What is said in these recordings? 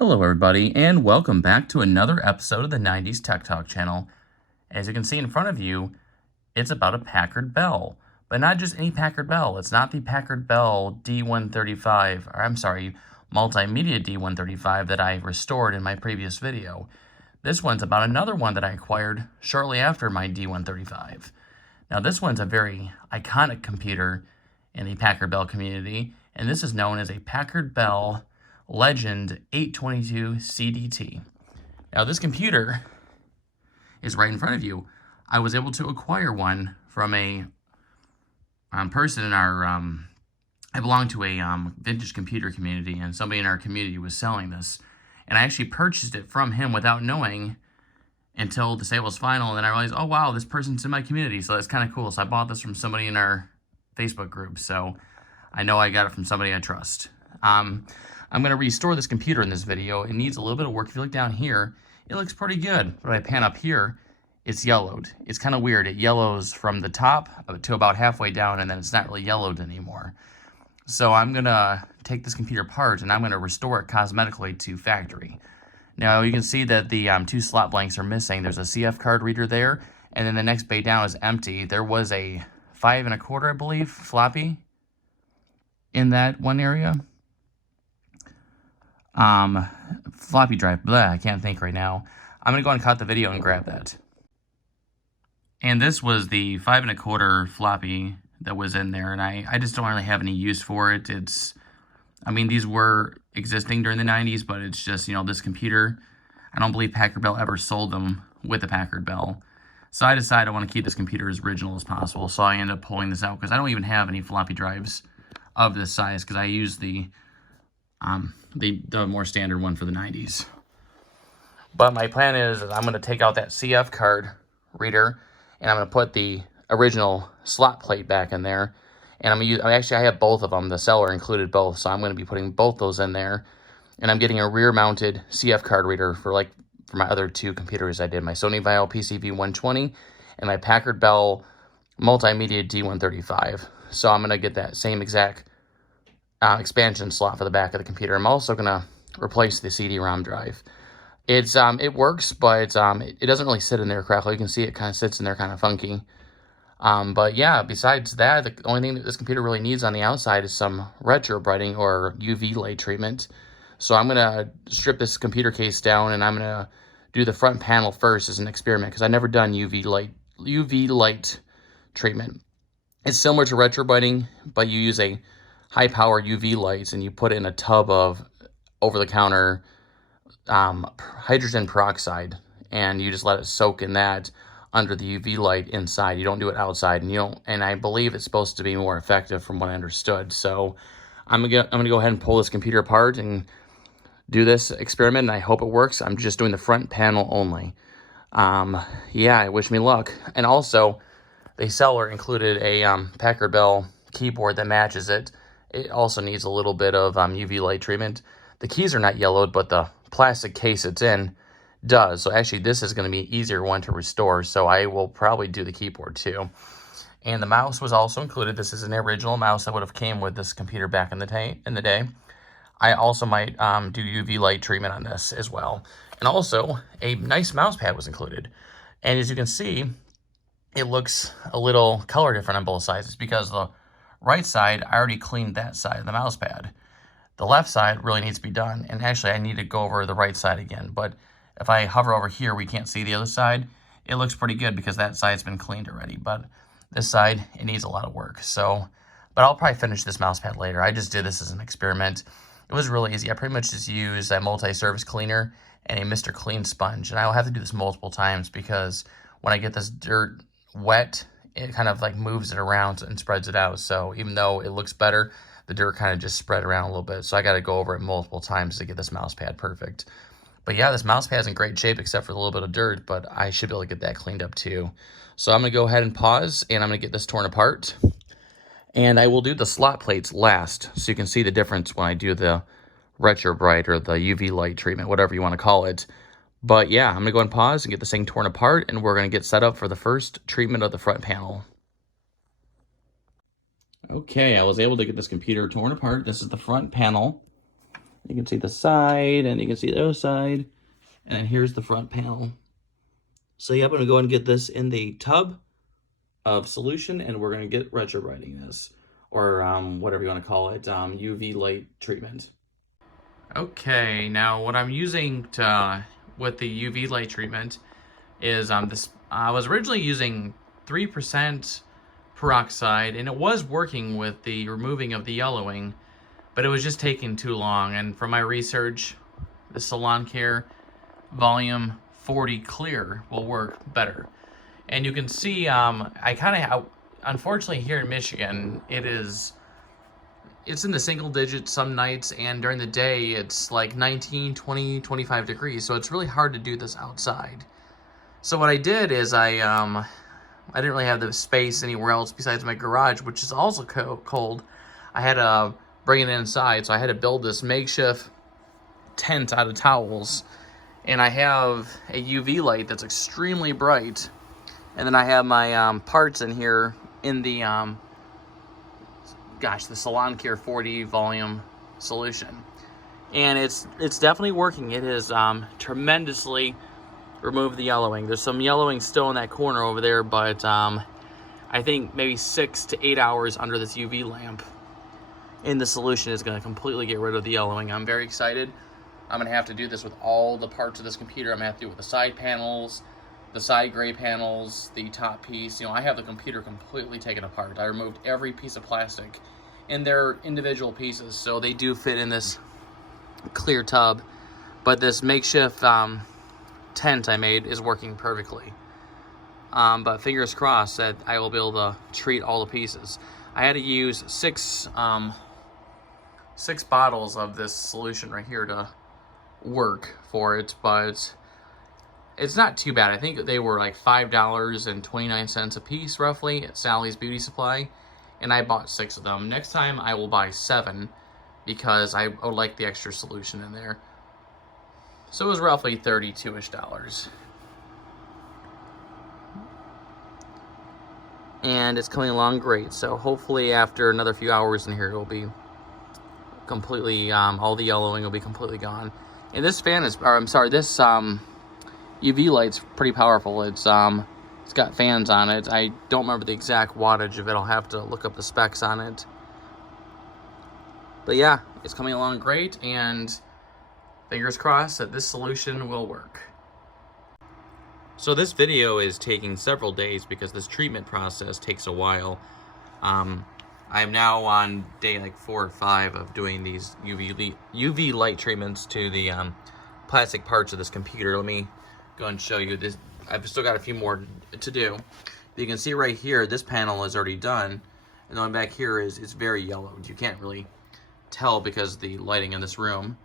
Hello everybody, and welcome back to another episode of the 90s Tech Talk channel. As you can see in front of you, it's about a Packard Bell. But not just any Packard Bell. It's not the Packard Bell D135, or I'm sorry, Multimedia D135 that I restored in my previous video. This one's about another one that I acquired shortly after my D135. Now this one's a very iconic computer in the Packard Bell community, and this is known as a Packard Bell Legend 822 CDT. Now this computer is right in front of you. I was able to acquire one from a person in our, I belong to a vintage computer community, and somebody in our community was selling this. And I actually purchased it from him without knowing until the sale was final, and then I realized, oh wow, this person's in my community, so that's kind of cool. So I bought this from somebody in our Facebook group, so I know I got it from somebody I trust. I'm going to restore this computer in this video. It needs a little bit of work. If you look down here, it looks pretty good. But if I pan up here, it's yellowed. It's kind of weird. It yellows from the top to about halfway down, and then it's not really yellowed anymore. So I'm going to take this computer apart, and I'm going to restore it cosmetically to factory. Now, you can see that the two slot blanks are missing. There's a CF card reader there, and then the next bay down is empty. There was a 5 1/4, I believe, floppy in that one area. Floppy drive, blah, I can't think right now. I'm going to go and cut the video and grab that. And this was the 5 1/4 floppy that was in there, and I just don't really have any use for it. I mean, these were existing during the 90s, but it's just, this computer, I don't believe Packard Bell ever sold them with the Packard Bell. So I decided I want to keep this computer as original as possible, so I ended up pulling this out, because I don't even have any floppy drives of this size, because I use the more standard one for the 90s. But my plan is I'm going to take out that CF card reader, and I'm going to put the original slot plate back in there. And I'm going to use, actually I have both of them. The seller included both, so I'm going to be putting both those in there. And I'm getting a rear-mounted CF card reader for my other two computers I did, my Sony Vaio PCV120 and my Packard Bell Multimedia D135. So I'm going to get that same exact expansion slot for the back of the computer. I'm also going to replace the CD-ROM drive. It works, but it doesn't really sit in there correctly. You can see it kind of sits in there kind of funky. But yeah, besides that, the only thing that this computer really needs on the outside is some retrobriting or UV light treatment. So I'm going to strip this computer case down, and I'm going to do the front panel first as an experiment, because I've never done UV light treatment. It's similar to retrobriting, but you use a high-power UV lights, and you put it in a tub of over-the-counter hydrogen peroxide, and you just let it soak in that under the UV light inside. You don't do it outside, and I believe it's supposed to be more effective from what I understood. So I'm gonna go ahead and pull this computer apart and do this experiment, and I hope it works. I'm just doing the front panel only. Yeah, wish me luck. And also, the seller included a Packard Bell keyboard that matches it. It also needs a little bit of UV light treatment. The keys are not yellowed, but the plastic case it's in does. So actually, this is going to be an easier one to restore, so I will probably do the keyboard too. And the mouse was also included. This is an original mouse that would have came with this computer back in the day. I also might do UV light treatment on this as well. And also, a nice mouse pad was included. And as you can see, it looks a little color different on both sides. It's because the right side, I already cleaned that side of the mouse pad. The left side really needs to be done, and actually I need to go over the right side again, but if I hover over here, we can't see the other side. It looks pretty good because that side's been cleaned already, but this side, it needs a lot of work. So, but I'll probably finish this mouse pad later. I just did this as an experiment. It was really easy. I pretty much just used a multi-surface cleaner and a Mr. Clean sponge, and I will have to do this multiple times because when I get this dirt wet, it kind of moves it around and spreads it out. So even though it looks better, the dirt kind of just spread around a little bit. So I got to go over it multiple times to get this mouse pad perfect. But yeah, this mouse pad's in great shape except for a little bit of dirt, but I should be able to get that cleaned up too. So I'm going to go ahead and pause, and I'm going to get this torn apart. And I will do the slot plates last, so you can see the difference when I do the Retrobrite or the UV light treatment, whatever you want to call it. But yeah, I'm going to go and pause and get this thing torn apart, and we're going to get set up for the first treatment of the front panel. Okay, I was able to get this computer torn apart. This is the front panel. You can see the side, and you can see the other side. And here's the front panel. So yeah, I'm going to go and get this in the tub of solution, and we're going to get retrobriting this, or whatever you want to call it, UV light treatment. Okay, now what I'm using to with the UV light treatment is this. I was originally using 3% peroxide, and it was working with the removing of the yellowing, but it was just taking too long. And from my research, the Salon Care Volume 40 Clear will work better. And you can see, unfortunately here in Michigan, it's in the single digits some nights, and during the day it's like 19, 20, 25 degrees, so it's really hard to do this outside. So what I did is I didn't really have the space anywhere else besides my garage, which is also cold. I had to bring it inside, so I had to build this makeshift tent out of towels. And I have a UV light that's extremely bright. And then I have my parts in here in the, the Salon Care 40 volume solution. And it's definitely working. It has tremendously removed the yellowing. There's some yellowing still in that corner over there, but I think maybe 6 to 8 hours under this UV lamp in the solution is going to completely get rid of the yellowing. I'm very excited. I'm going to have to do this with all the parts of this computer. I'm going to have to do it with the side panels, the side gray panels, the top piece. I have the computer completely taken apart. I removed every piece of plastic in their individual pieces, so they do fit in this clear tub. But this makeshift tent I made is working perfectly. But fingers crossed that I will be able to treat all the pieces. I had to use six bottles of this solution right here to work for it, but it's not too bad. I think they were like $5.29 a piece roughly at Sally's Beauty Supply, and I bought 6 of them. Next time I will buy 7 because I would like the extra solution in there. So it was roughly $32-ish. And it's coming along great, so hopefully after another few hours in here it will be completely, all the yellowing will be completely gone. And this fan is, this UV light's pretty powerful. It's got fans on it. I don't remember the exact wattage of it. I'll have to look up the specs on it. But yeah, it's coming along great, and fingers crossed that this solution will work. So this video is taking several days because this treatment process takes a while. I'm now on day like 4 or 5 of doing these UV light treatments to the plastic parts of this computer. Let me go and show you this. I've still got a few more to do. You can see right here, this panel is already done, and the one back here is very yellowed. You can't really tell because of the lighting in this room.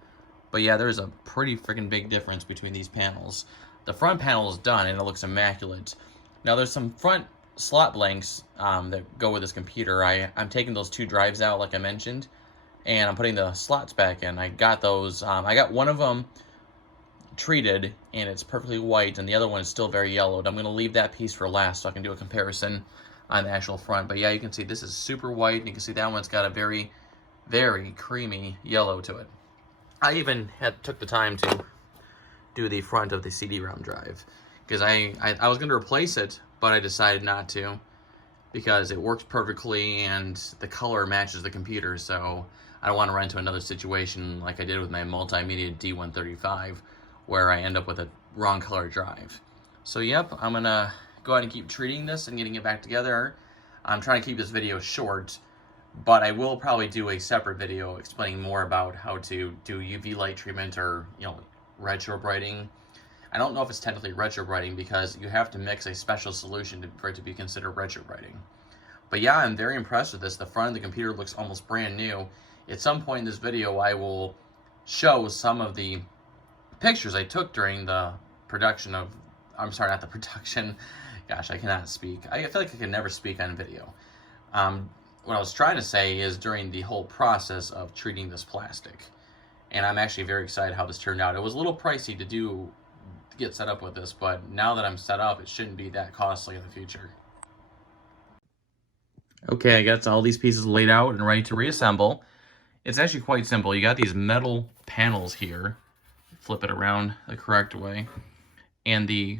But yeah, there's a pretty freaking big difference between these panels. The front panel is done and it looks immaculate. Now there's some front slot blanks that go with this computer. I'm taking those 2 drives out like I mentioned, and I'm putting the slots back in. I got those, I got one of them treated and it's perfectly white, and the other one is still very yellowed. I'm going to leave that piece for last so I can do a comparison on the actual front. But yeah, you can see this is super white, and you can see that one's got a very, very creamy yellow to it. I even took the time to do the front of the CD-ROM drive because I was going to replace it, but I decided not to because it works perfectly and the color matches the computer, so I don't want to run into another situation like I did with my multimedia D135 where I end up with a wrong color drive. So yep, I'm going to go ahead and keep treating this and getting it back together. I'm trying to keep this video short, but I will probably do a separate video explaining more about how to do UV light treatment or, retrobriting. I don't know if it's technically retrobriting because you have to mix a special solution for it to be considered retrobriting. But yeah, I'm very impressed with this. The front of the computer looks almost brand new. At some point in this video, I will show some of the pictures I took during the production of, I'm sorry, not the production. Gosh, I cannot speak. I feel like I can never speak on video. What I was trying to say is during the whole process of treating this plastic. And I'm actually very excited how this turned out. It was a little pricey to get set up with this, but now that I'm set up, it shouldn't be that costly in the future. Okay, I got all these pieces laid out and ready to reassemble. It's actually quite simple. You got these metal panels here. Flip it around the correct way. And the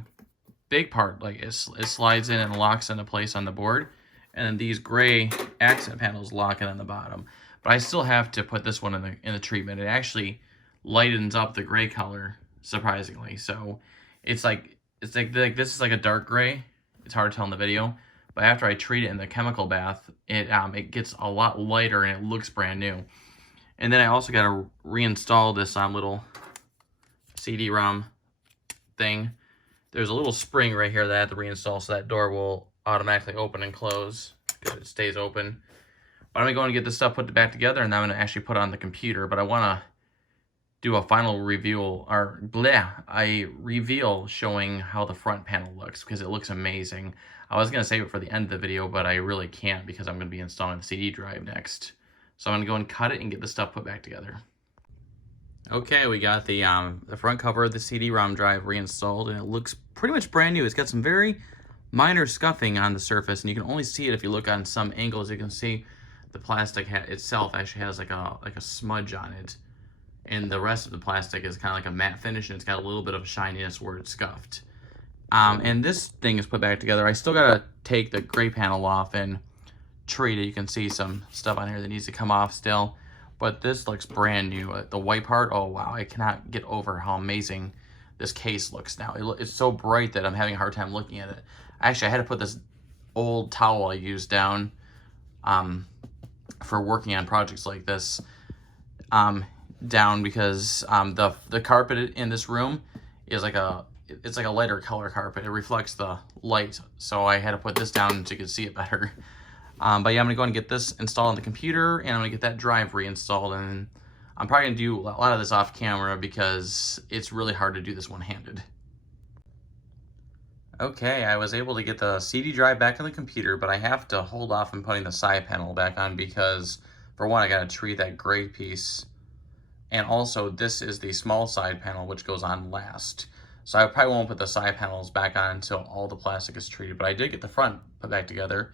big part, like it slides in and locks into place on the board. And then these gray accent panels lock in on the bottom. But I still have to put this one in the treatment. It actually lightens up the gray color, surprisingly. So it's like this is like a dark gray. It's hard to tell in the video. But after I treat it in the chemical bath, it gets a lot lighter and it looks brand new. And then I also got to reinstall this little CD-ROM thing. There's a little spring right here that I have to reinstall so that door will automatically open and close. It stays open. But I'm going to go and get this stuff put back together, and then I'm going to actually put it on the computer. But I want to do a final reveal, or a reveal showing how the front panel looks, because it looks amazing. I was going to save it for the end of the video, but I really can't because I'm going to be installing the CD drive next. So I'm going to go and cut it and get the stuff put back together. Okay, we got the front cover of the CD-ROM drive reinstalled, and it looks pretty much brand new. It's got some very minor scuffing on the surface, and you can only see it if you look on some angles. You can see the plastic itself actually has like a smudge on it, and the rest of the plastic is kind of like a matte finish, and it's got a little bit of shininess where it's scuffed. And this thing is put back together. I still gotta take the gray panel off and treat it. You can see some stuff on here that needs to come off still. But this looks brand new. The white part, oh wow, I cannot get over how amazing this case looks now. It's so bright that I'm having a hard time looking at it. Actually, I had to put this old towel I used down for working on projects like this down because the carpet in this room is it's like a lighter color carpet. It reflects the light, so I had to put this down so you could see it better. But yeah, I'm going to go and get this installed on the computer, and I'm going to get that drive reinstalled, and I'm probably going to do a lot of this off camera because it's really hard to do this one-handed. Okay, I was able to get the CD drive back on the computer, but I have to hold off on putting the side panel back on because, for one, I got to treat that gray piece, and also this is the small side panel, which goes on last. So I probably won't put the side panels back on until all the plastic is treated, but I did get the front put back together.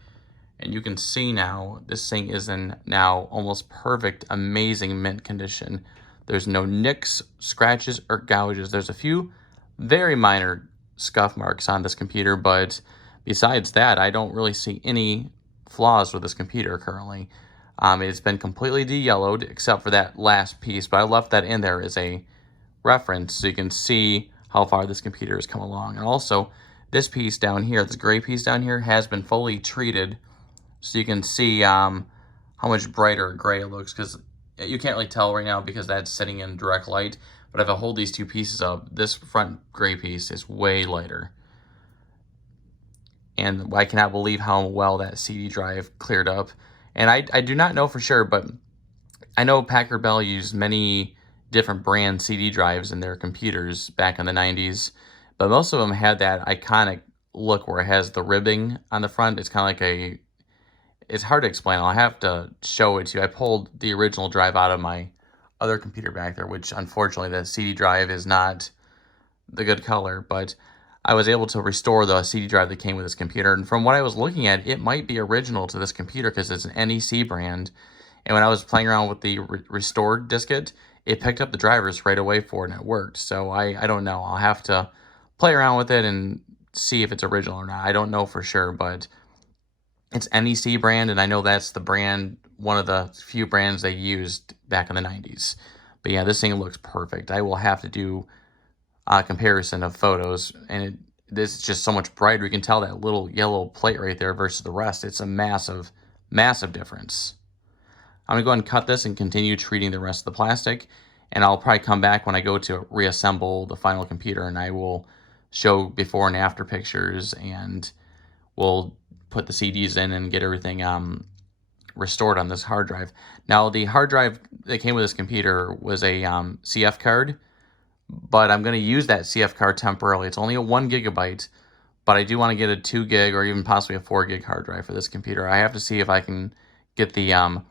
And you can see now, this thing is in now almost perfect, amazing mint condition. There's no nicks, scratches, or gouges. There's a few very minor scuff marks on this computer, but besides that, I don't really see any flaws with this computer currently. It's been completely de-yellowed except for that last piece, but I left that in there as a reference so you can see how far this computer has come along. And also, this piece down here, this gray piece down here, has been fully treated. So you can see how much brighter gray it looks, because you can't really tell right now because that's sitting in direct light. But if I hold these two pieces up, this front gray piece is way lighter. And I cannot believe how well that CD drive cleared up. And I do not know for sure, but I know Packard Bell used many different brand CD drives in their computers back in the 90s. But most of them had that iconic look where it has the ribbing on the front. It's kind of like it's hard to explain. I'll have to show it to you. I pulled the original drive out of my other computer back there, which unfortunately the CD drive is not the good color, but I was able to restore the CD drive that came with this computer. And from what I was looking at, it might be original to this computer because it's an NEC brand. And when I was playing around with the restored diskette, it picked up the drivers right away for it and it worked. So I don't know. I'll have to play around with it and see if it's original or not. I don't know for sure, but it's NEC brand, and I know that's the brand, one of the few brands they used back in the 90s. But yeah, this thing looks perfect. I will have to do a comparison of photos, and this is just so much brighter. You can tell that little yellow plate right there versus the rest. It's a massive, massive difference. I'm going to go ahead and cut this and continue treating the rest of the plastic, and I'll probably come back when I go to reassemble the final computer, and I will show before and after pictures, and we'll put the CDs in and get everything restored on this hard drive. Now, the hard drive that came with this computer was a CF card, but I'm going to use that CF card temporarily. It's only a 1 gigabyte, but I do want to get a 2 gig or even possibly a 4 gig hard drive for this computer. I have to see if I can get the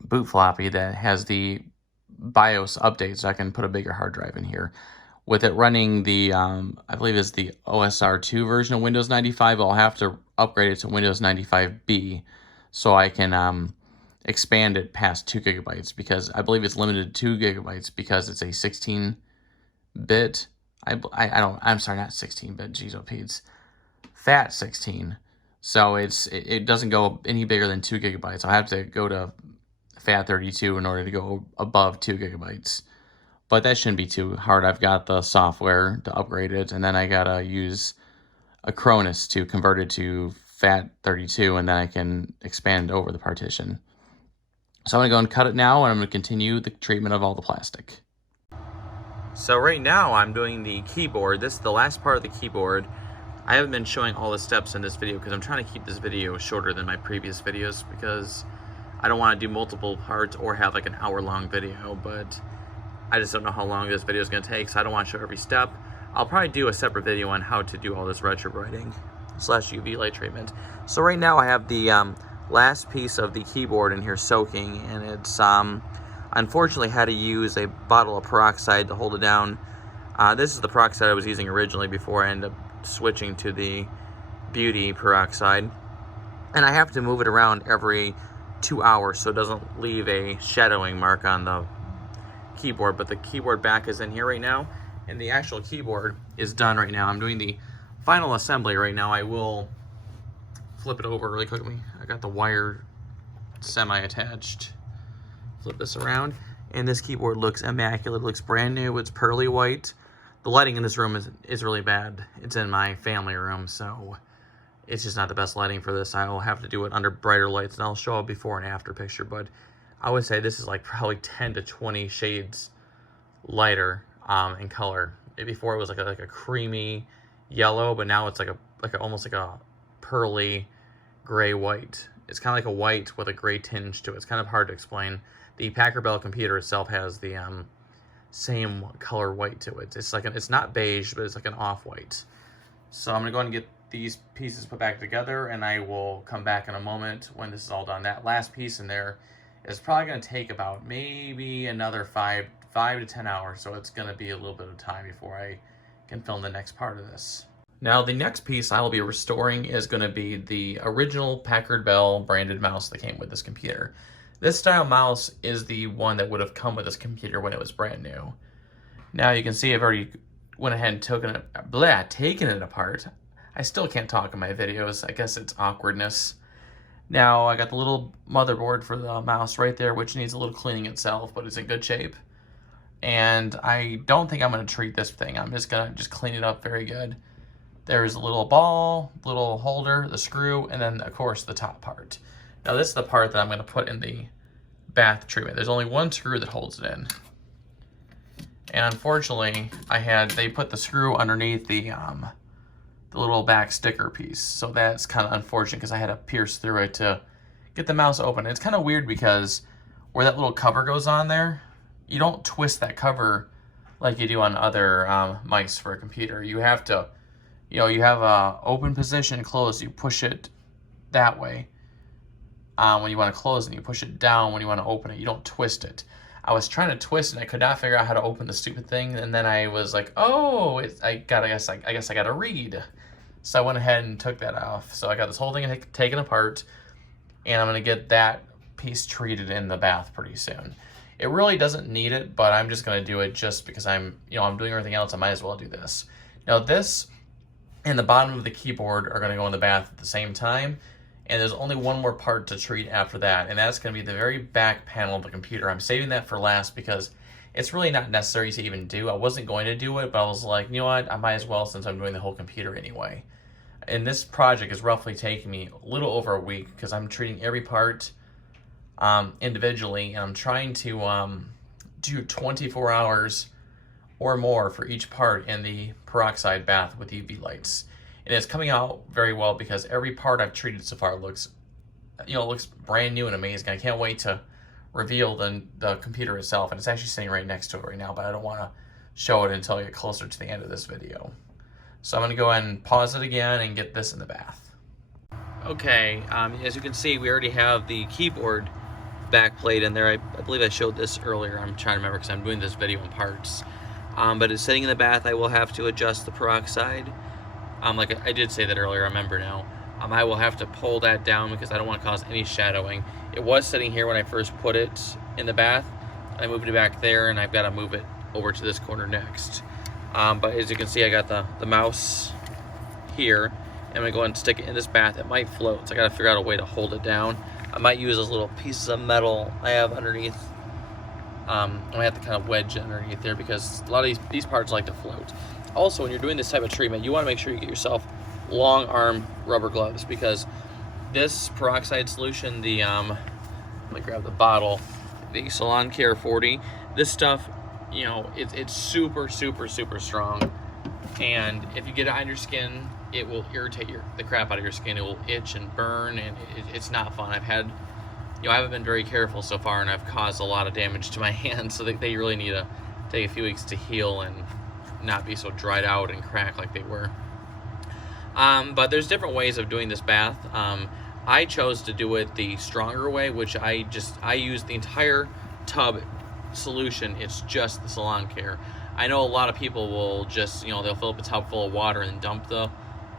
boot floppy that has the BIOS update so I can put a bigger hard drive in here. With it running the, I believe it's the OSR2 version of Windows 95, I'll have to upgrade it to Windows 95B so I can expand it past 2 gigabytes, because I believe it's limited to 2 gigabytes because it's a 16-bit. I'm sorry, not 16-bit, geez, oh Pete's, FAT 16. So it doesn't go any bigger than 2 gigabytes. I'll have to go to FAT 32 in order to go above 2 gigabytes. But that shouldn't be too hard. I've got the software to upgrade it, and then I gotta use Acronis to convert it to FAT 32, and then I can expand it over the partition. So I'm gonna go and cut it now, and I'm gonna continue the treatment of all the plastic. So right now I'm doing the keyboard. This is the last part of the keyboard. I haven't been showing all the steps in this video because I'm trying to keep this video shorter than my previous videos, because I don't want to do multiple parts or have like an hour-long video, but I just don't know how long this video is going to take, so I don't want to show every step. I'll probably do a separate video on how to do all this retrobriting / UV light treatment. So right now I have the last piece of the keyboard in here soaking, and it's unfortunately had to use a bottle of peroxide to hold it down. This is the peroxide I was using originally before I ended up switching to the Beauty peroxide, and I have to move it around every 2 hours so it doesn't leave a shadowing mark on the keyboard. But the keyboard back is in here right now, and the actual keyboard is done right now. I'm doing the final assembly right now. I will flip it over really quickly. I got the wire semi-attached. Flip this around, and this keyboard looks immaculate. It looks brand new. It's pearly white. The lighting in this room is really bad. It's in my family room, so it's just not the best lighting for this. I'll have to do it under brighter lights, and I'll show a before and after picture, but I would say this is like probably 10 to 20 shades lighter in color. Before it was like a creamy yellow, but now it's almost like a pearly gray white. It's kind of like a white with a gray tinge to it. It's kind of hard to explain. The Packard Bell computer itself has the same color white to it. It's not beige, but it's like an off-white. So I'm gonna go ahead and get these pieces put back together, and I will come back in a moment when this is all done. That last piece in there is probably gonna take about maybe another 5 to 10 hours, so it's gonna be a little bit of time before I can film the next part of this. Now the next piece I'll be restoring is gonna be the original Packard Bell branded mouse that came with this computer. This style mouse is the one that would have come with this computer when it was brand new. Now you can see I've already went ahead and taken it apart. I still can't talk in my videos. I guess it's awkwardness. Now I got the little motherboard for the mouse right there, which needs a little cleaning itself, but it's in good shape. And I don't think I'm gonna treat this thing. I'm just gonna clean it up very good. There's a little ball, little holder, the screw, and then of course the top part. Now this is the part that I'm going to put in the bath treatment. There's only one screw that holds it in. And unfortunately, they put the screw underneath the little back sticker piece. So that's kind of unfortunate because I had to pierce through it to get the mouse open. It's kind of weird because where that little cover goes on there, you don't twist that cover like you do on other mice for a computer. You have to, you have a open position, closed, you push it that way. When you want to close it, you push it down when you want to open it. You don't twist it. I was trying to twist and I could not figure out how to open the stupid thing, and then I was like, oh, I guess I gotta read. So I went ahead and took that off. So I got this whole thing taken apart, and I'm gonna get that piece treated in the bath pretty soon. It really doesn't need it, but I'm just gonna do it just because I'm doing everything else. I might as well do this. Now this and the bottom of the keyboard are gonna go in the bath at the same time. And there's only one more part to treat after that, and that's going to be the very back panel of the computer. I'm saving that for last because it's really not necessary to even do. I wasn't going to do it, but I was like, you know what, I might as well since I'm doing the whole computer anyway. And this project is roughly taking me a little over a week because I'm treating every part individually, and I'm trying to do 24 hours or more for each part in the peroxide bath with UV lights. And it's coming out very well because every part I've treated so far looks brand new and amazing. I can't wait to reveal the computer itself, and it's actually sitting right next to it right now, but I don't want to show it until I get closer to the end of this video. So I'm going to go ahead and pause it again and get this in the bath. Okay, as you can see, we already have the keyboard back plate in there. I believe I showed this earlier. I'm trying to remember because I'm doing this video in parts. But it's sitting in the bath. I will have to adjust the peroxide. Like I did say that earlier, I remember now. I will have to pull that down because I don't want to cause any shadowing. It was sitting here when I first put it in the bath. I moved it back there, and I've got to move it over to this corner next. But as you can see, I got the mouse here. I'm gonna go ahead and stick it in this bath. It might float, so I gotta figure out a way to hold it down. I might use those little pieces of metal I have underneath. I might have to kind of wedge underneath there because a lot of these parts like to float. Also, when you're doing this type of treatment, you want to make sure you get yourself long arm rubber gloves, because this peroxide solution, the let me grab the bottle, the Salon Care 40. This stuff, you know, it's super strong, and if you get it on your skin, it will irritate the crap out of your skin. It will itch and burn, and it's not fun. I've had, you know, I haven't been very careful so far, and I've caused a lot of damage to my hands, so they really need to take a few weeks to heal and not be so dried out and cracked like they were. But there's different ways of doing this bath. I chose to do it the stronger way, which I use the entire tub solution. It's just the Salon Care. I know a lot of people will just, you know, they'll fill up a tub full of water and dump the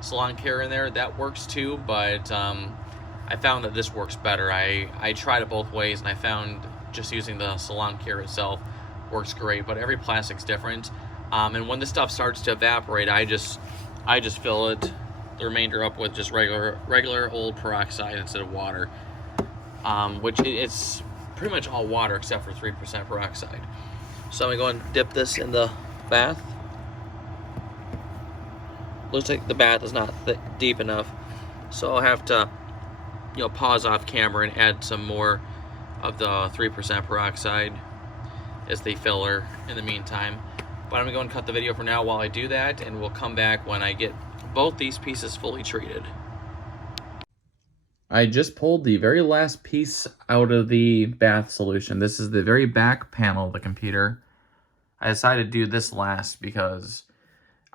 Salon Care in there. That works too, but I found that this works better. I tried it both ways, and I found just using the Salon Care itself works great, but every plastic's different. And when this stuff starts to evaporate, I just fill it, the remainder up with just regular old peroxide instead of water, which it's pretty much all water except for 3% peroxide. So I'm gonna go and dip this in the bath. Looks like the bath is not deep enough, so I'll have to, you know, pause off camera and add some more of the 3% peroxide as the filler in the meantime. But I'm gonna go and cut the video for now while I do that, and we'll come back when I get both these pieces fully treated. I just pulled the very last piece out of the bath solution. This is the very back panel of the computer. I decided to do this last because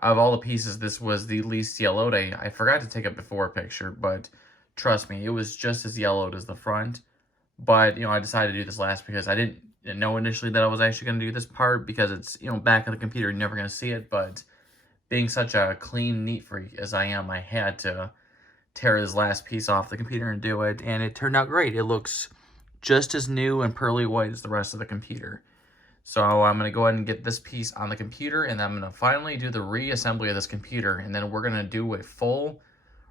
of all the pieces, this was the least yellowed. I forgot to take a before picture, but trust me, it was just as yellowed as the front. But, you know, I decided to do this last because I didn't know initially that I was actually going to do this part, because it's, you know, back of the computer, you're never going to see it. But being such a clean, neat freak as I am, I had to tear this last piece off the computer and do it, and it turned out great. It looks just as new and pearly white as the rest of the computer. So I'm going to go ahead and get this piece on the computer, and then I'm going to finally do the reassembly of this computer, and then we're going to do a full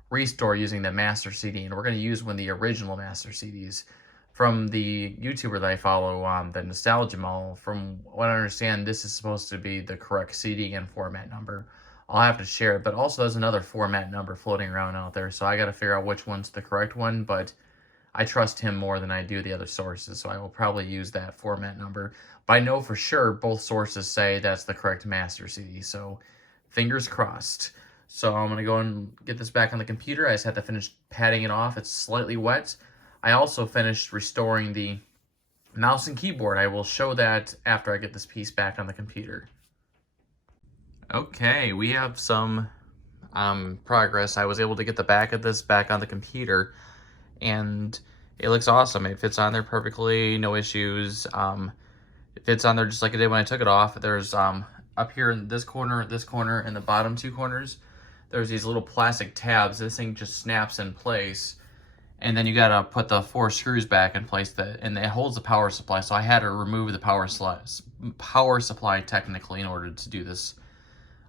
restore using the master CD, and we're going to use one of the original master CDs from the YouTuber that I follow, the Nostalgia Mall. From what I understand, this is supposed to be the correct CD and format number. I'll have to share it, but also there's another format number floating around out there, so I got to figure out which one's the correct one, but I trust him more than I do the other sources, so I will probably use that format number. But I know for sure both sources say that's the correct master CD, so fingers crossed. So I'm going to go and get this back on the computer. I just have to finish patting it off. It's slightly wet. I also finished restoring the mouse and keyboard. I will show that after I get this piece back on the computer. Okay, we have some progress. I was able to get the back of this back on the computer, and it looks awesome. It fits on there perfectly, no issues. It fits on there just like it did when I took it off. There's up here in this corner, and the bottom two corners, there's these little plastic tabs. This thing just snaps in place, and then you gotta put the 4 screws back in place, and it holds the power supply. So I had to remove the power supply technically in order to do this,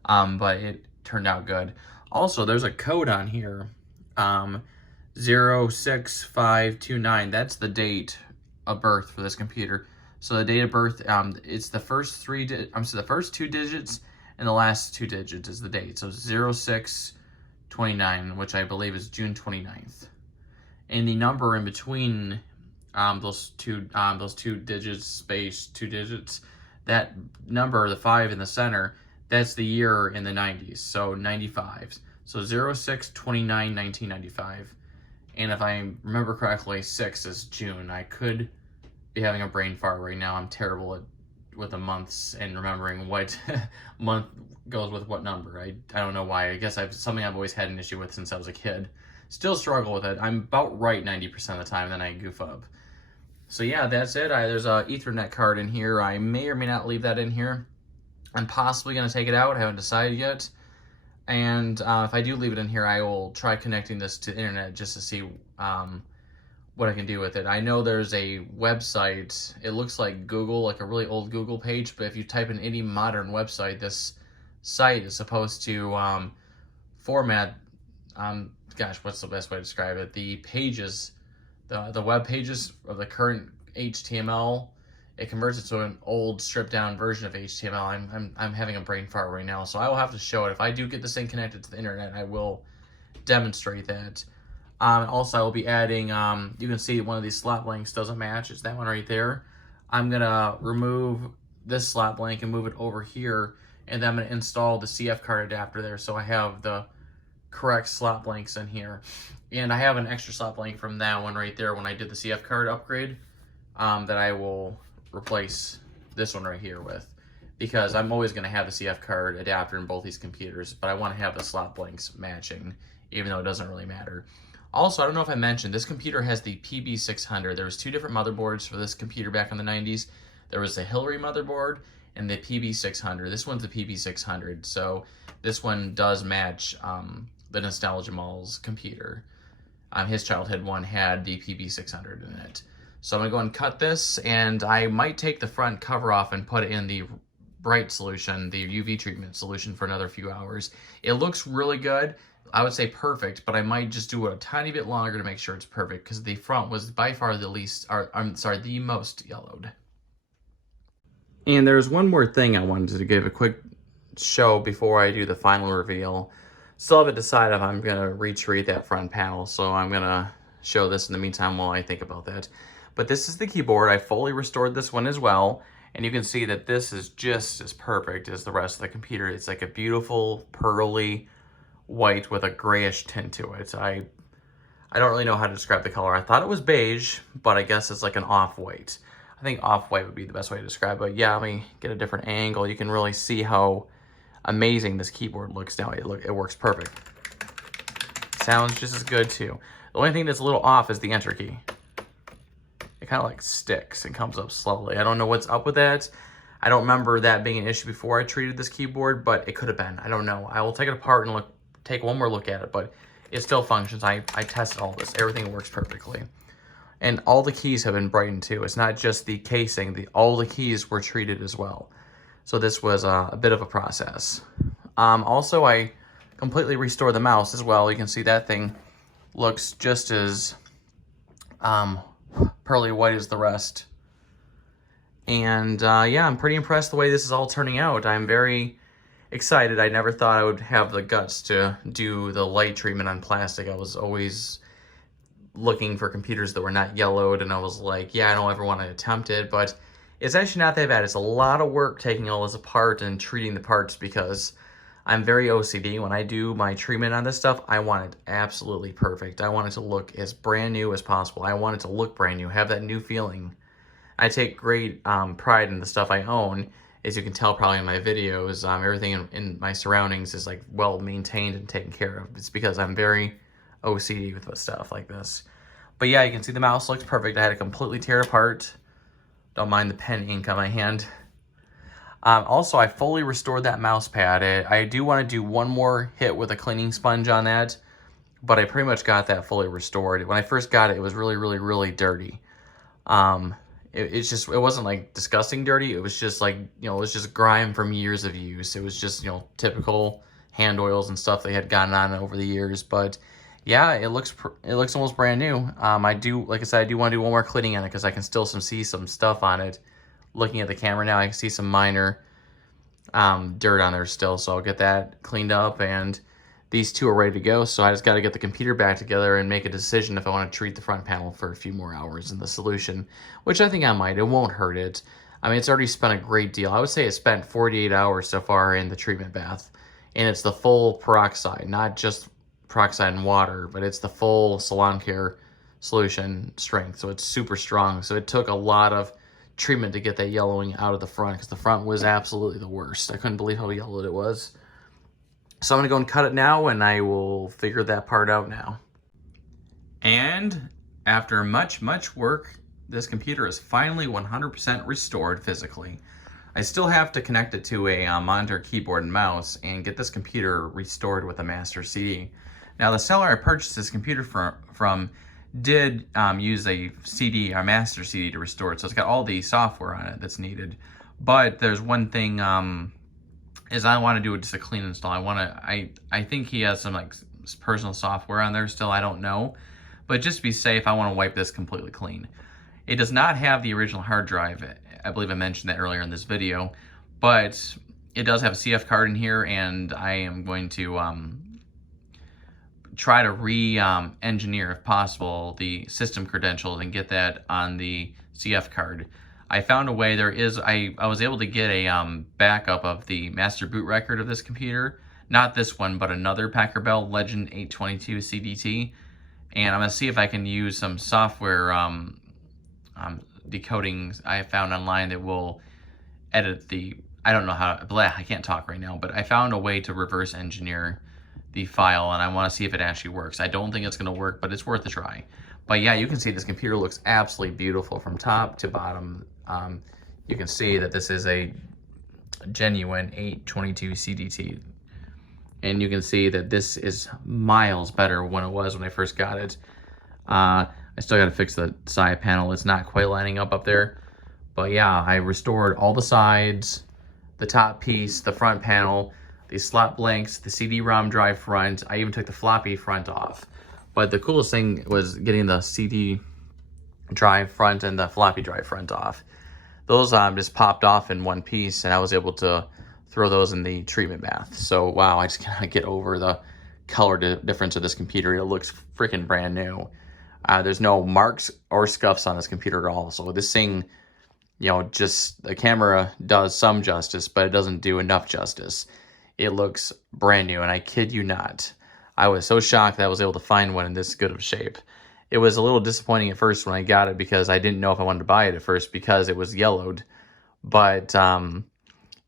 but it turned out good. Also, there's a code on here, 06529. That's the date of birth for this computer. So the date of birth, it's the first the first 2 digits, and the last 2 digits is the date. So 0629, which I believe is June 29th. And the number in between those two digits, space 2 digits, that number, the 5 in the center, that's the year in the 90s, so 95. So 0629 1995. And if I remember correctly, 6 is June. I could be having a brain fart right now. I'm terrible with the months and remembering what month goes with what number. I don't know why. I guess something I've always had an issue with since I was a kid. Still struggle with it. I'm about right 90% of the time, then I goof up. So yeah, that's it. There's a Ethernet card in here. I may or may not leave that in here. I'm possibly going to take it out. I haven't decided yet. And if I do leave it in here, I will try connecting this to the internet just to see what I can do with it. I know there's a website, it looks like Google, like a really old Google page, but if you type in any modern website, this site is supposed to format, gosh, what's the best way to describe it? The pages, the web pages of the current HTML, it converts it to an old stripped down version of HTML. I'm having a brain fart right now, so I will have to show it. If I do get this thing connected to the internet, I will demonstrate that. Also, I will be adding, you can see one of these slot blanks doesn't match. It's that one right there. I'm going to remove this slot blank and move it over here, and then I'm going to install the CF card adapter there so I have the correct slot blanks in here. And I have an extra slot blank from that one right there when I did the CF card upgrade that I will replace this one right here with, because I'm always going to have the CF card adapter in both these computers, but I want to have the slot blanks matching, even though it doesn't really matter. Also, I don't know if I mentioned, this computer has the PB600. There was two different motherboards for this computer back in the 90s. There was the Hillary motherboard and the PB600. This one's the PB600, so this one does match the Nostalgia Mall's computer. His childhood one had the PB600 in it. So I'm going to go and cut this, and I might take the front cover off and put it in the Bright solution, the UV treatment solution, for another few hours. It looks really good. I would say perfect, but I might just do it a tiny bit longer to make sure it's perfect, because the front was by far the the most yellowed. And there's one more thing I wanted to give a quick show before I do the final reveal. Still haven't decided if I'm going to retreat that front panel, so I'm going to show this in the meantime while I think about that. But this is the keyboard. I fully restored this one as well, and you can see that this is just as perfect as the rest of the computer. It's like a beautiful, pearly white with a grayish tint to it. I don't really know how to describe the color. I thought it was beige, but I guess it's like an off-white. I think off-white would be the best way to describe it. But yeah, let me get a different angle. You can really see how amazing this keyboard looks now. It works perfect. Sounds just as good too. The only thing that's a little off is the enter key. It kind of like sticks and comes up slowly. I don't know what's up with that. I don't remember that being an issue before I treated this keyboard, but it could have been. I don't know. I will take it apart and take one more look at it, but it still functions. I tested all this. Everything works perfectly. And all the keys have been brightened too. It's not just the casing. All the keys were treated as well. So this was a bit of a process. Also, I completely restored the mouse as well. You can see that thing looks just as pearly white as the rest. And yeah, I'm pretty impressed the way this is all turning out. I'm very excited. I never thought I would have the guts to do the light treatment on plastic. I was always looking for computers that were not yellowed, and I was like, yeah, I don't ever want to attempt it, but it's actually not that bad. It's a lot of work taking all this apart and treating the parts, because I'm very OCD. When I do my treatment on this stuff, I want it absolutely perfect. I want it to look as brand new as possible. I want it to look brand new, have that new feeling. I take great pride in the stuff I own. As you can tell probably in my videos, everything in my surroundings is like well maintained and taken care of. It's because I'm very OCD with stuff like this. But yeah, you can see the mouse looks perfect. I had to completely tear it apart. Don't mind the pen ink on my hand. Also, I fully restored that mouse pad. I do want to do one more hit with a cleaning sponge on that, but I pretty much got that fully restored. When I first got it, it was really, really, really dirty. It wasn't like disgusting dirty. It was just like, it was just grime from years of use. It was just, typical hand oils and stuff they had gotten on over the years. But yeah, it looks almost brand new. Like I said, I do want to do one more cleaning on it, because I can still see some stuff on it. Looking at the camera now, I can see some minor dirt on there still. So I'll get that cleaned up, and these two are ready to go. So I just got to get the computer back together and make a decision if I want to treat the front panel for a few more hours in the solution, which I think I might. It won't hurt it. I mean, it's already spent a great deal. I would say it spent 48 hours so far in the treatment bath, and it's the full peroxide, not just peroxide and water, but it's the full Salon Care solution strength. So it's super strong. So it took a lot of treatment to get that yellowing out of the front, because the front was absolutely the worst. I couldn't believe how yellowed it was. So I'm going to go and cut it now, and I will figure that part out now. And after much, much work, this computer is finally 100% restored physically. I still have to connect it to a monitor, keyboard, and mouse, and get this computer restored with a master CD. Now, the seller I purchased this computer from did use a CD, a master CD to restore it. So it's got all the software on it that's needed. But there's one thing is I want to do just a clean install. I think he has some like personal software on there still, I don't know. But just to be safe, I want to wipe this completely clean. It does not have the original hard drive. I believe I mentioned that earlier in this video, but it does have a CF card in here, and I am going to try to re-engineer, if possible, the system credentials and get that on the CF card. I found a way. I was able to get a backup of the master boot record of this computer. Not this one, but another Packard Bell Legend 822 CDT. And I'm going to see if I can use some software decoding I found online that will edit the, I don't know how, I can't talk right now, but I found a way to reverse engineer the file, and I want to see if it actually works. I don't think it's going to work, but it's worth a try. But yeah, you can see this computer looks absolutely beautiful from top to bottom. You can see that this is a genuine 822 CDT. And you can see that this is miles better than it was when I first got it. I still got to fix the side panel. It's not quite lining up there. But yeah, I restored all the sides, the top piece, the front panel, the slot blanks, the CD-ROM drive front. I even took the floppy front off. But the coolest thing was getting the CD drive front and the floppy drive front off. Those just popped off in one piece, and I was able to throw those in the treatment bath. So wow, I just cannot get over the color difference of this computer. It looks freaking brand new. There's no marks or scuffs on this computer at all. So this thing, you know, just the camera does some justice, but it doesn't do enough justice. It looks brand new, and I kid you not. I was so shocked that I was able to find one in this good of shape. It was a little disappointing at first when I got it because I didn't know if I wanted to buy it at first because it was yellowed. But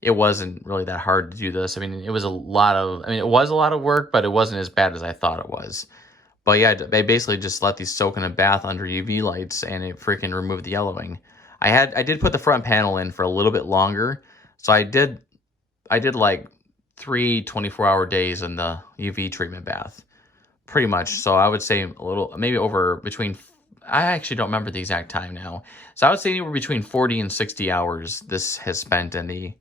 it wasn't really that hard to do this. I mean, it was a lot of work, but it wasn't as bad as I thought it was. But yeah, I basically just let these soak in a bath under UV lights, and it freaking removed the yellowing. I did put the front panel in for a little bit longer, so I did like 3 24-hour days in the UV treatment bath, pretty much. So I would say a little, maybe over between, I actually don't remember the exact time now. So I would say anywhere between 40 and 60 hours this has spent in the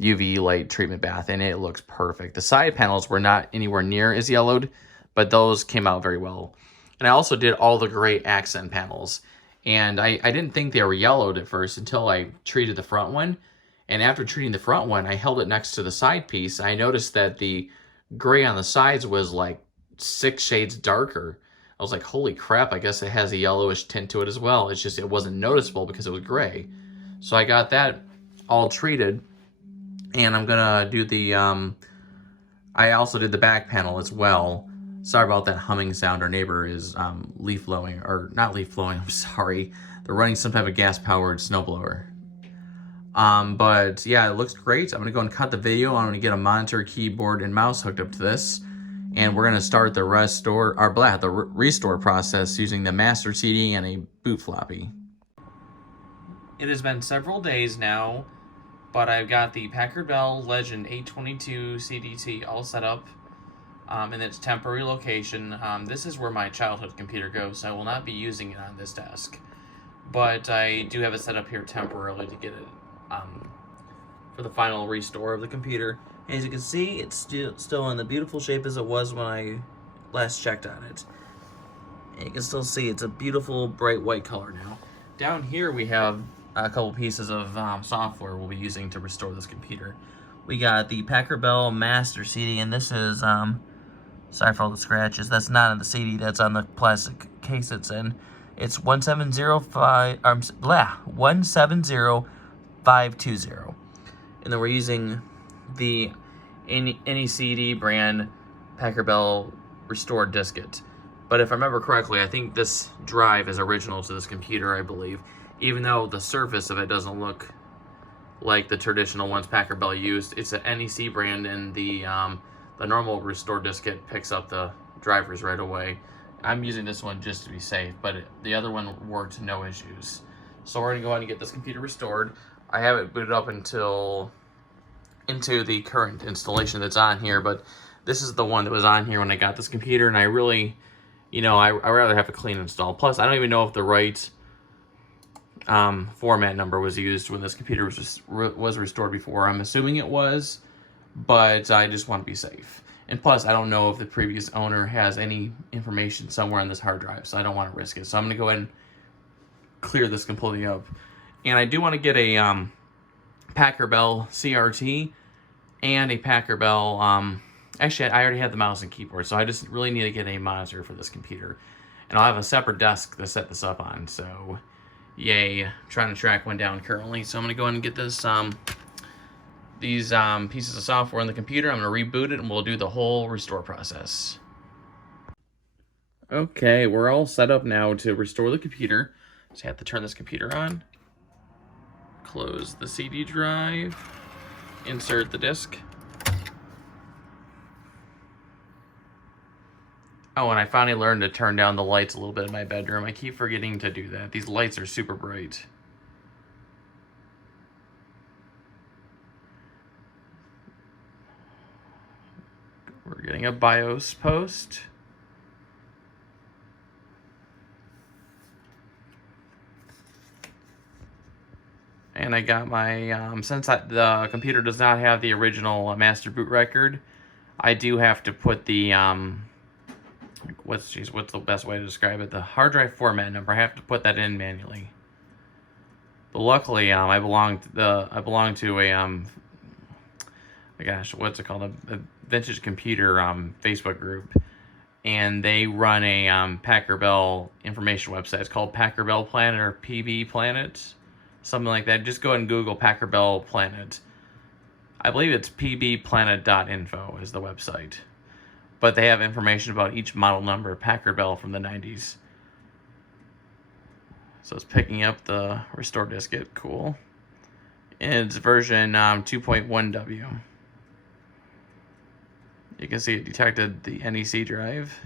UV light treatment bath, and it looks perfect. The side panels were not anywhere near as yellowed, but those came out very well. And I also did all the gray accent panels, and I didn't think they were yellowed at first until I treated the front one. And after treating the front one, I held it next to the side piece. I noticed that the gray on the sides was like 6 shades darker. I was like, holy crap, I guess it has a yellowish tint to it as well. It's just, it wasn't noticeable because it was gray. So I got that all treated, and I'm gonna do the, I also did the back panel as well. Sorry about that humming sound. Our neighbor is leaf blowing, or not leaf blowing, I'm sorry. They're running some type of gas-powered snowblower. But yeah, it looks great. I'm gonna go and cut the video. I'm gonna get a monitor, keyboard, and mouse hooked up to this, and we're gonna start the restore process using the master CD and a boot floppy. It has been several days now, but I've got the Packard Bell Legend 822 CDT all set up in its temporary location. This is where my childhood computer goes, so I will not be using it on this desk, but I do have it set up here temporarily to get it for the final restore of the computer. As you can see, it's still in the beautiful shape as it was when I last checked on it. And you can still see it's a beautiful bright white color now. Down here we have a couple pieces of software we'll be using to restore this computer. We got the Packard Bell Master CD, and this is, sorry for all the scratches, that's not on the CD, that's on the plastic case it's in. It's 170520. And then we're using the NECD brand Packard Bell restored diskette. But if I remember correctly, I think this drive is original to this computer, I believe. Even though the surface of it doesn't look like the traditional ones Packard Bell used. It's an NEC brand, and the normal restored diskette picks up the drivers right away. I'm using this one just to be safe, but the other one worked no issues. So we're gonna go ahead and get this computer restored. I have it booted up into the current installation that's on here, but this is the one that was on here when I got this computer, and I really you know, I rather have a clean install. Plus, I don't even know if the right format number was used when this computer was restored before. I'm assuming it was, but I just want to be safe. And plus, I don't know if the previous owner has any information somewhere on this hard drive, so I don't want to risk it. So I'm going to go ahead and clear this completely up. And I do want to get a Packard Bell CRT and a Packard Bell, actually I already have the mouse and keyboard, so I just really need to get a monitor for this computer. And I'll have a separate desk to set this up on, so yay. I'm trying to track one down currently, so I'm going to go ahead and get this, these pieces of software on the computer. I'm going to reboot it and we'll do the whole restore process. Okay, we're all set up now to restore the computer. So I have to turn this computer on, close the CD drive, insert the disk. Oh, and I finally learned to turn down the lights a little bit in my bedroom. I keep forgetting to do that. These lights are super bright. We're getting a BIOS post. And I got my, since the computer does not have the original master boot record, I do have to put the, what's the best way to describe it? The hard drive format number. I have to put that in manually. But luckily, I belong to a, gosh, what's it called? A vintage computer Facebook group, and they run a Packard Bell information website. It's called Packard Bell Planet or PB Planet, something like that. Just go ahead and Google Packard Bell Planet. I believe it's pbplanet.info is the website. But they have information about each model number of Packard Bell from the 90s. So it's picking up the restore diskette. Cool. And it's version 2.1W. You can see it detected the NEC drive.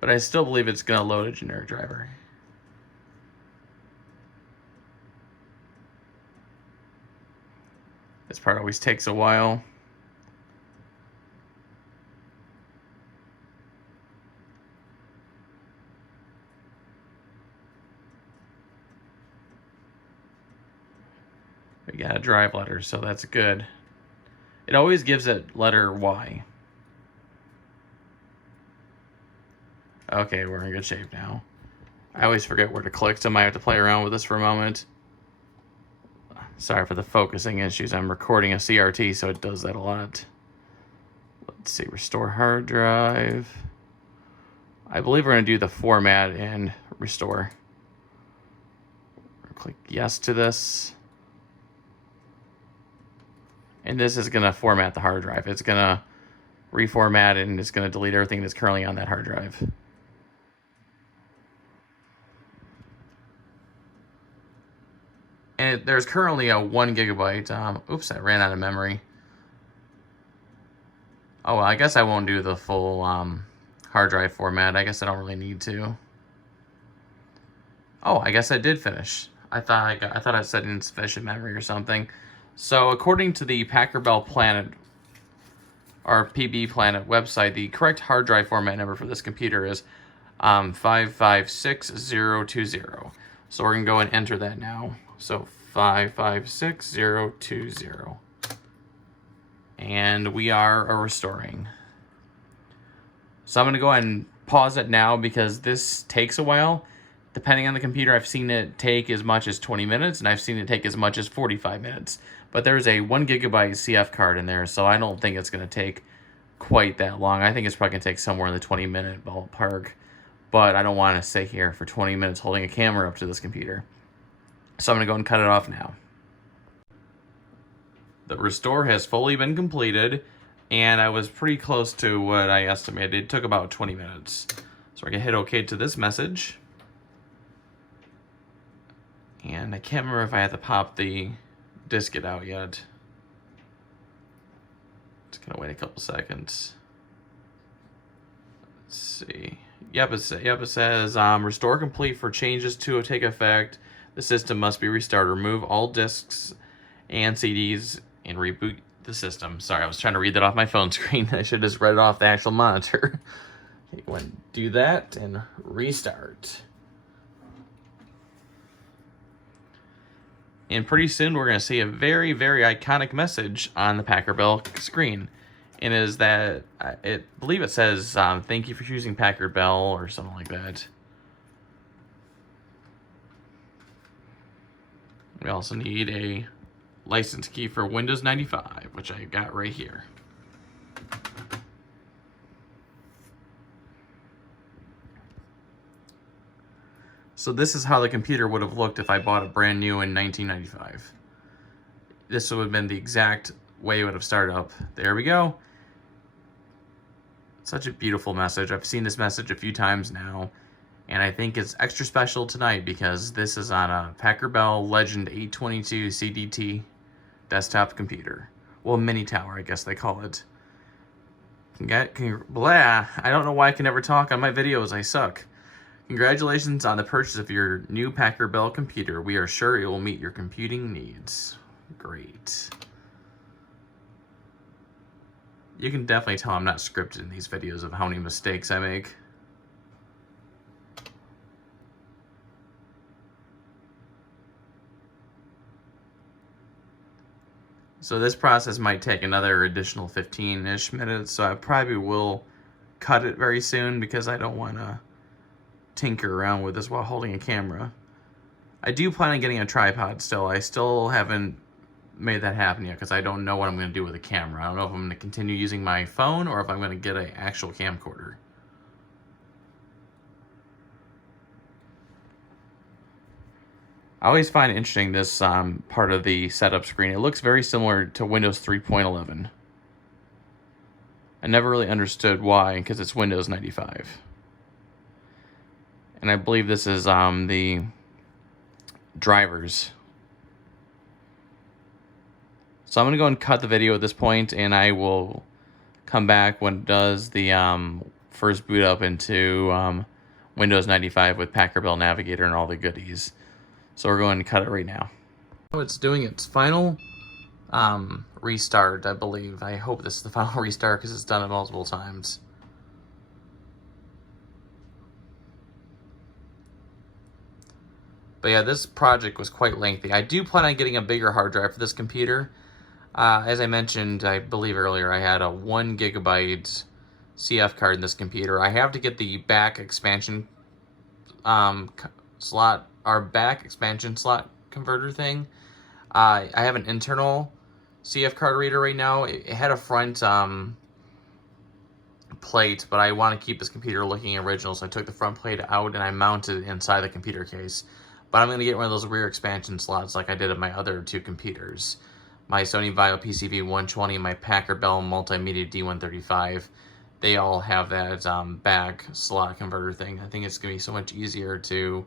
But I still believe it's going to load a generic driver. This part always takes a while. We got a drive letter, so that's good. It always gives it letter Y. Okay, we're in good shape now. I always forget where to click, so I might have to play around with this for a moment. Sorry for the focusing issues. I'm recording a CRT, so it does that a lot. Let's see, restore hard drive. I believe we're going to do the format and restore. Click yes to this. And this is going to format the hard drive. It's going to reformat and it's going to delete everything that's currently on that hard drive. And there's currently a 1 gigabyte. Oops, I ran out of memory. Oh, well, I guess I won't do the full hard drive format. I guess I don't really need to. Oh, I guess I did finish. I thought I said insufficient memory or something. So according to the Packard Bell Planet, or PB Planet website, the correct hard drive format number for this computer is 556020. So we're going to go and enter that now. So 556020. And we are restoring. So I'm going to go ahead and pause it now because this takes a while. Depending on the computer, I've seen it take as much as 20 minutes, and I've seen it take as much as 45 minutes. But there's a 1 gigabyte CF card in there, so I don't think it's going to take quite that long. I think it's probably going to take somewhere in the 20-minute ballpark. But I don't want to sit here for 20 minutes holding a camera up to this computer. So I'm going to go and cut it off now. The restore has fully been completed, and I was pretty close to what I estimated. It took about 20 minutes. So we're going to hit OK to this message. And I can't remember if I had to pop the diskette out yet. Just gonna wait a couple seconds. Let's see. Yep, it says restore complete. For changes to take effect, the system must be restarted. Remove all disks and CDs and reboot the system. Sorry, I was trying to read that off my phone screen. I should have just read it off the actual monitor. Okay, go ahead and do that and restart. And pretty soon we're going to see a very, very iconic message on the Packard Bell screen. And is that, I believe it says, thank you for choosing Packard Bell or something like that. We also need a license key for Windows 95, which I got right here. So this is how the computer would have looked if I bought it brand new in 1995. This would have been the exact way it would have started up. There we go. Such a beautiful message. I've seen this message a few times now, and I think it's extra special tonight because this is on a Packard Bell Legend 822 CDT desktop computer. Well, mini tower, I guess they call it. Blah. I don't know why I can never talk on my videos. I suck. Congratulations on the purchase of your new Packard Bell computer. We are sure it will meet your computing needs. Great. You can definitely tell I'm not scripted in these videos of how many mistakes I make. So this process might take another additional 15-ish minutes, so I probably will cut it very soon because I don't want to tinker around with this while holding a camera. I do plan on getting a tripod still. I still haven't made that happen yet because I don't know what I'm going to do with a camera. I don't know if I'm going to continue using my phone or if I'm going to get an actual camcorder. I always find it interesting this part of the setup screen. It looks very similar to Windows 3.11. I never really understood why, because it's Windows 95. And I believe this is the drivers. So I'm going to go and cut the video at this point, and I will come back when it does the first boot up into Windows 95 with Packard Bell Navigator and all the goodies. So we're going to cut it right now. It's doing its final restart, I believe. I hope this is the final restart because it's done it multiple times. But yeah, this project was quite lengthy. I do plan on getting a bigger hard drive for this computer. As I mentioned, I believe earlier, I had a 1 gigabyte CF card in this computer. I have to get the back expansion slot, our back expansion slot converter thing. I have an internal CF card reader right now. It had a front plate, but I want to keep this computer looking original, so I took the front plate out and I mounted it inside the computer case. But I'm going to get one of those rear expansion slots like I did at my other two computers. My Sony Vaio PCV 120 and my Packard Bell Multimedia D135. They all have that back slot converter thing. I think it's going to be so much easier to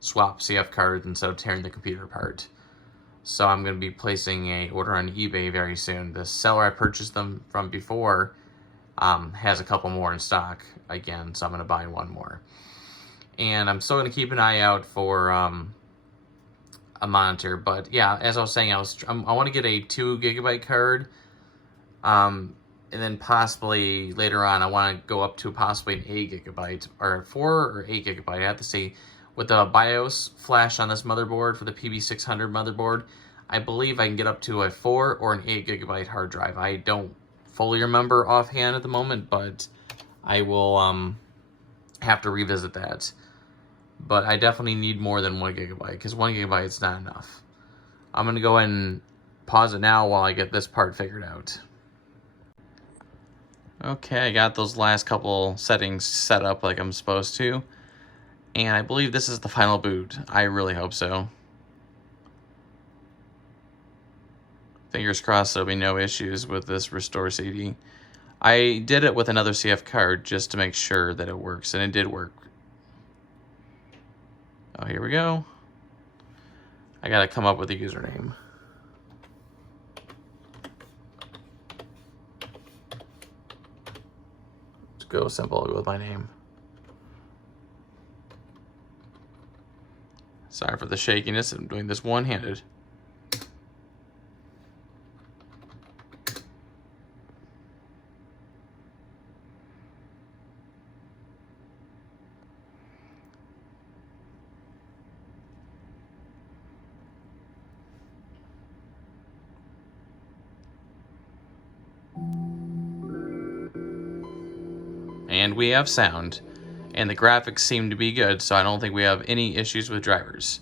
swap CF cards instead of tearing the computer apart. So I'm going to be placing an order on eBay very soon. The seller I purchased them from before has a couple more in stock again, so I'm going to buy one more. And I'm still going to keep an eye out for a monitor. But yeah, as I was saying, I want to get a 2 gigabyte card. And then possibly later on, I want to go up to possibly an 8 gigabyte or 4 or 8 gigabyte. I have to see. With the BIOS flash on this motherboard for the PB600 motherboard, I believe I can get up to a 4 or an 8 gigabyte hard drive. I don't fully remember offhand at the moment, but I will have to revisit that. But I definitely need more than 1 gigabyte because 1 gigabyte is not enough. I'm going to go ahead and pause it now while I get this part figured out. Okay, I got those last couple settings set up like I'm supposed to. And I believe this is the final boot. I really hope so. Fingers crossed there'll be no issues with this restore CD. I did it with another CF card just to make sure that it works, and it did work. Oh, here we go. I gotta come up with a username. Let's go simple, I'll go with my name. Sorry for the shakiness, I'm doing this one-handed. and we have sound. And the graphics seem to be good, so I don't think we have any issues with drivers.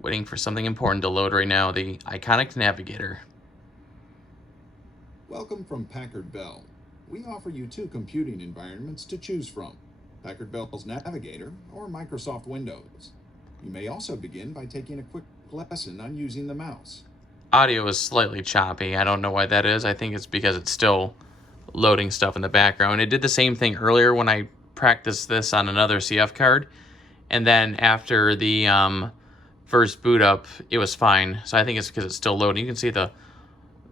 Waiting for something important to load right now, the iconic Navigator. Welcome from Packard Bell. We offer you 2 computing environments to choose from, Packard Bell's Navigator or Microsoft Windows. You may also begin by taking a quick lesson on using the mouse. Audio is slightly choppy. I don't know why that is. I think it's because it's still loading stuff in the background. It did the same thing earlier when I practiced this on another CF card, and then after the first boot up, it was fine. So I think it's because it's still loading. You can see the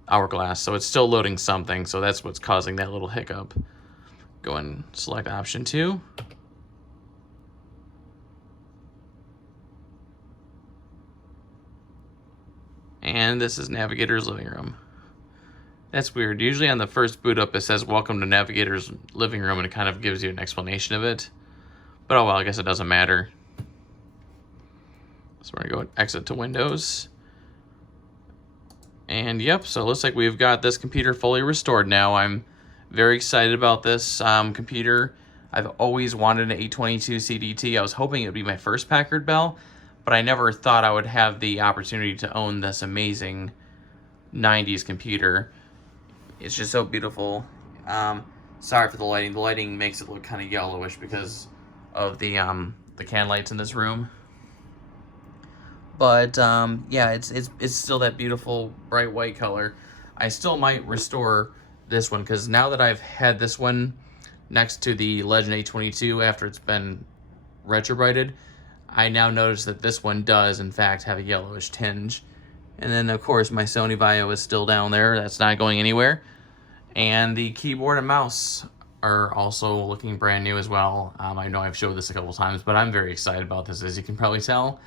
hourglass, so it's still loading something, so that's what's causing that little hiccup. Go and select option 2. And this is Navigator's living room. That's weird. Usually on the first boot up it says welcome to Navigator's living room and it kind of gives you an explanation of it. But oh well, I guess it doesn't matter. So we're gonna go exit to Windows. And yep, so it looks like we've got this computer fully restored now. I'm very excited about this computer. I've always wanted an 822 CDT. I was hoping it would be my first Packard Bell, but I never thought I would have the opportunity to own this amazing 90s computer. It's just so beautiful. Sorry for the lighting. The lighting makes it look kind of yellowish because of the can lights in this room. But yeah, it's still that beautiful bright white color. I still might restore this one because now that I've had this one next to the Legend 822 after it's been retrobrited, I now notice that this one does in fact have a yellowish tinge. And then of course my Sony Vaio is still down there. That's not going anywhere. And the keyboard and mouse are also looking brand new as well. I know I've showed this a couple times, but I'm very excited about this, as you can probably tell.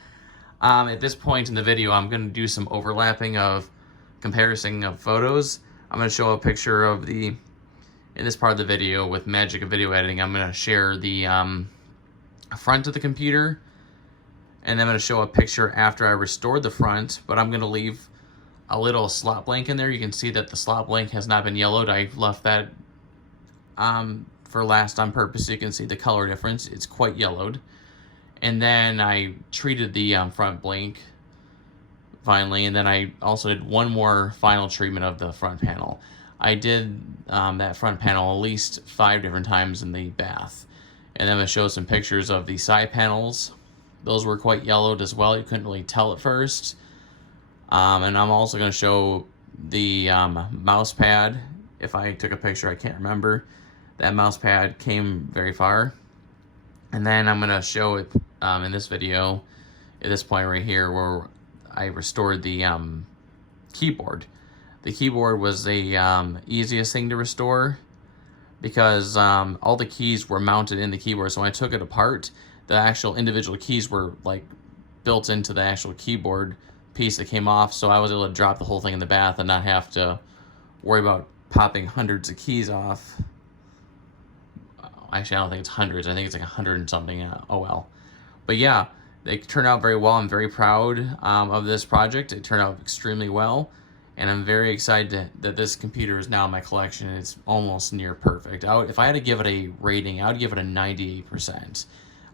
At this point in the video, I'm going to do some overlapping of comparison of photos. I'm going to show a picture of in this part of the video with magic of video editing, I'm going to share the front of the computer, and then I'm going to show a picture after I restored the front, but I'm going to leave a little slot blank in there. You can see that the slot blank has not been yellowed. I left that for last on purpose so you can see the color difference. It's quite yellowed. And then I treated the front blank finally, and then I also did one more final treatment of the front panel. I did that front panel at least 5 different times in the bath. And then I'm going to show some pictures of the side panels. Those were quite yellowed as well. You couldn't really tell at first. And I'm also going to show the mouse pad. If I took a picture, I can't remember. That mouse pad came very far. And then I'm going to show it in this video at this point right here where I restored the keyboard. The keyboard was the easiest thing to restore because all the keys were mounted in the keyboard. So when I took it apart, the actual individual keys were like built into the actual keyboard piece that came off. So I was able to drop the whole thing in the bath and not have to worry about popping hundreds of keys off. Actually, I don't think it's hundreds. I think it's like 100 and something. Oh well. But yeah, they turned out very well. I'm very proud of this project. It turned out extremely well. And I'm very excited that this computer is now in my collection. It's almost near perfect. If I had to give it a rating, I would give it a 98%.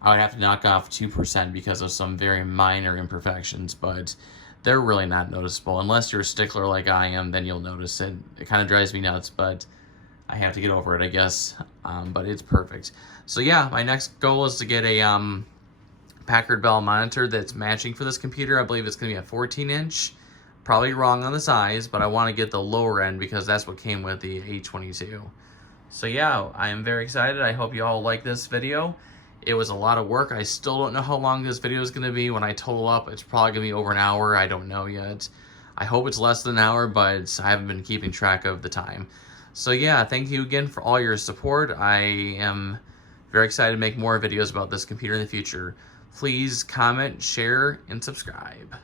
I would have to knock off 2% because of some very minor imperfections, but they're really not noticeable. Unless you're a stickler like I am, then you'll notice it. It kind of drives me nuts, but I have to get over it, I guess. But it's perfect. So yeah, my next goal is to get a Packard Bell monitor that's matching for this computer. I believe it's going to be a 14-inch. Probably wrong on the size, but I want to get the lower end because that's what came with the 822. So yeah, I am very excited. I hope you all like this video. It was a lot of work. I still don't know how long this video is going to be. When I total up, it's probably going to be over an hour. I don't know yet. I hope it's less than an hour, but I haven't been keeping track of the time. So yeah, thank you again for all your support. I am very excited to make more videos about this computer in the future. Please comment, share, and subscribe.